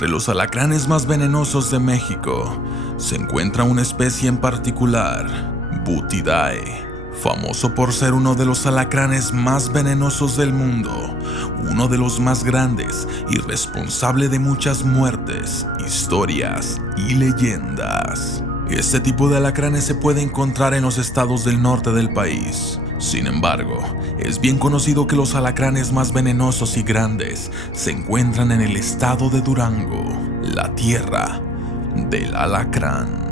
Entre los alacranes más venenosos de México se encuentra una especie en particular, Buthidae, famoso por ser uno de los alacranes más venenosos del mundo, uno de los más grandes y responsable de muchas muertes, historias y leyendas. Este tipo de alacranes se puede encontrar en los estados del norte del país. Sin embargo, es bien conocido que los alacranes más venenosos y grandes se encuentran en el estado de Durango, la tierra del alacrán.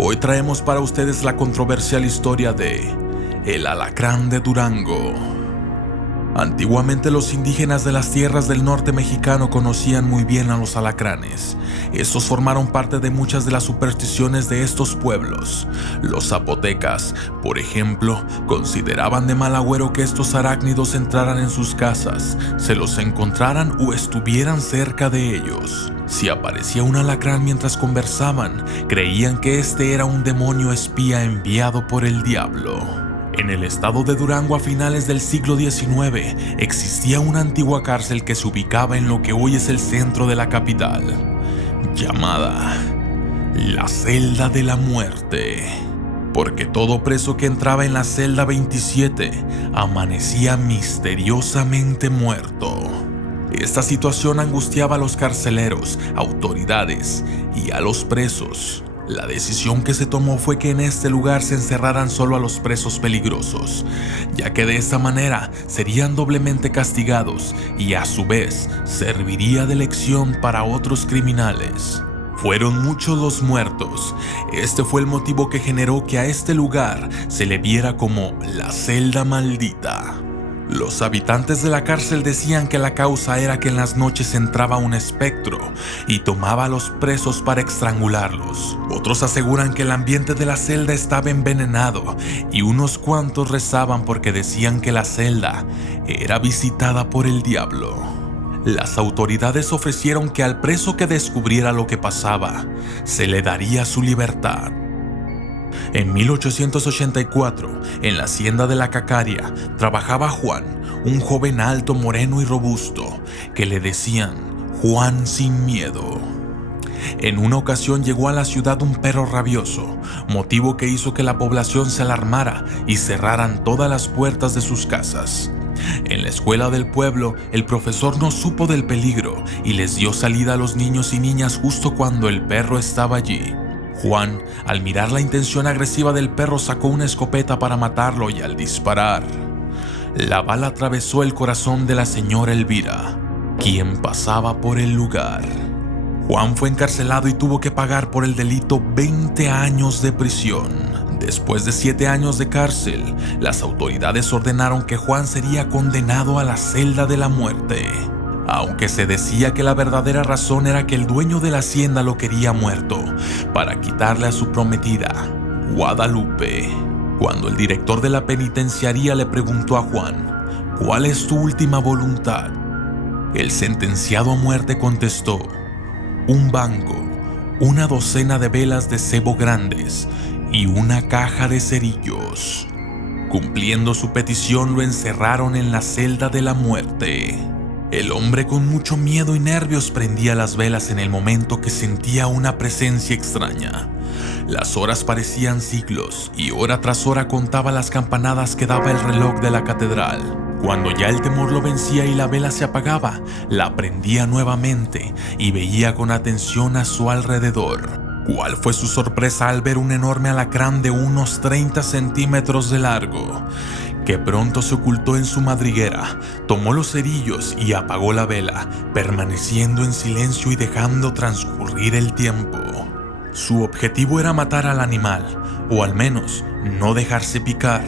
Hoy traemos para ustedes la controversial historia de El Alacrán de Durango. Antiguamente los indígenas de las tierras del norte mexicano conocían muy bien a los alacranes. Estos formaron parte de muchas de las supersticiones de estos pueblos. Los zapotecas, por ejemplo, consideraban de mal agüero que estos arácnidos entraran en sus casas, se los encontraran o estuvieran cerca de ellos. Si aparecía un alacrán mientras conversaban, creían que este era un demonio espía enviado por el diablo. En el estado de Durango a finales del siglo XIX existía una antigua cárcel que se ubicaba en lo que hoy es el centro de la capital, llamada la Celda de la Muerte, porque todo preso que entraba en la celda 27 amanecía misteriosamente muerto. Esta situación angustiaba a los carceleros, autoridades y a los presos. La decisión que se tomó fue que en este lugar se encerraran solo a los presos peligrosos, ya que de esta manera serían doblemente castigados y a su vez serviría de lección para otros criminales. Fueron muchos los muertos. Este fue el motivo que generó que a este lugar se le viera como la celda maldita. Los habitantes de la cárcel decían que la causa era que en las noches entraba un espectro y tomaba a los presos para estrangularlos. Otros aseguran que el ambiente de la celda estaba envenenado y unos cuantos rezaban porque decían que la celda era visitada por el diablo. Las autoridades ofrecieron que al preso que descubriera lo que pasaba, se le daría su libertad. En 1884, en la hacienda de la Cacaria, trabajaba Juan, un joven alto, moreno y robusto, que le decían Juan sin miedo. En una ocasión llegó a la ciudad un perro rabioso, motivo que hizo que la población se alarmara y cerraran todas las puertas de sus casas. En la escuela del pueblo, el profesor no supo del peligro y les dio salida a los niños y niñas justo cuando el perro estaba allí. Juan, al mirar la intención agresiva del perro, sacó una escopeta para matarlo y al disparar, la bala atravesó el corazón de la señora Elvira, quien pasaba por el lugar. Juan fue encarcelado y tuvo que pagar por el delito 20 años de prisión. Después de 7 años de cárcel, las autoridades ordenaron que Juan sería condenado a la celda de la muerte. Aunque se decía que la verdadera razón era que el dueño de la hacienda lo quería muerto para quitarle a su prometida, Guadalupe. Cuando el director de la penitenciaría le preguntó a Juan, ¿cuál es tu última voluntad?, el sentenciado a muerte contestó, un banco, una docena de velas de cebo grandes y una caja de cerillos. Cumpliendo su petición, lo encerraron en la celda de la muerte. El hombre, con mucho miedo y nervios, prendía las velas en el momento que sentía una presencia extraña. Las horas parecían siglos y hora tras hora contaba las campanadas que daba el reloj de la catedral. Cuando ya el temor lo vencía y la vela se apagaba, la prendía nuevamente y veía con atención a su alrededor. ¿Cuál fue su sorpresa al ver un enorme alacrán de unos 30 centímetros de largo, que pronto se ocultó en su madriguera, tomó los cerillos y apagó la vela, permaneciendo en silencio y dejando transcurrir el tiempo? Su objetivo era matar al animal, o al menos no dejarse picar.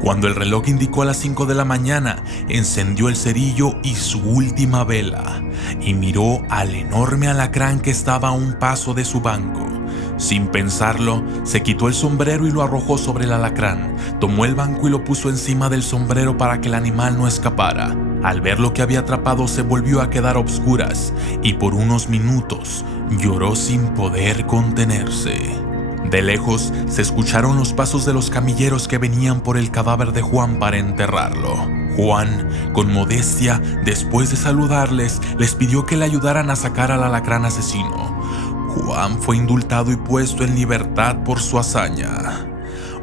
Cuando el reloj indicó las 5 de la mañana, encendió el cerillo y su última vela, y miró al enorme alacrán que estaba a un paso de su banco. Sin pensarlo, se quitó el sombrero y lo arrojó sobre el alacrán. Tomó el banco y lo puso encima del sombrero para que el animal no escapara. Al ver lo que había atrapado, se volvió a quedar a obscuras y por unos minutos lloró sin poder contenerse. De lejos se escucharon los pasos de los camilleros que venían por el cadáver de Juan para enterrarlo. Juan, con modestia, después de saludarles, les pidió que le ayudaran a sacar al alacrán asesino. Juan fue indultado y puesto en libertad por su hazaña.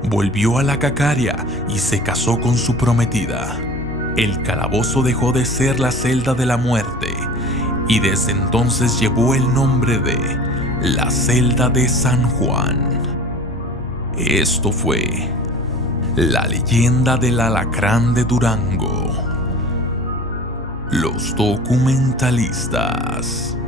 Volvió a la cacaria y se casó con su prometida. El calabozo dejó de ser la celda de la muerte y desde entonces llevó el nombre de la celda de San Juan. Esto fue la leyenda del alacrán de Durango. Los documentalistas.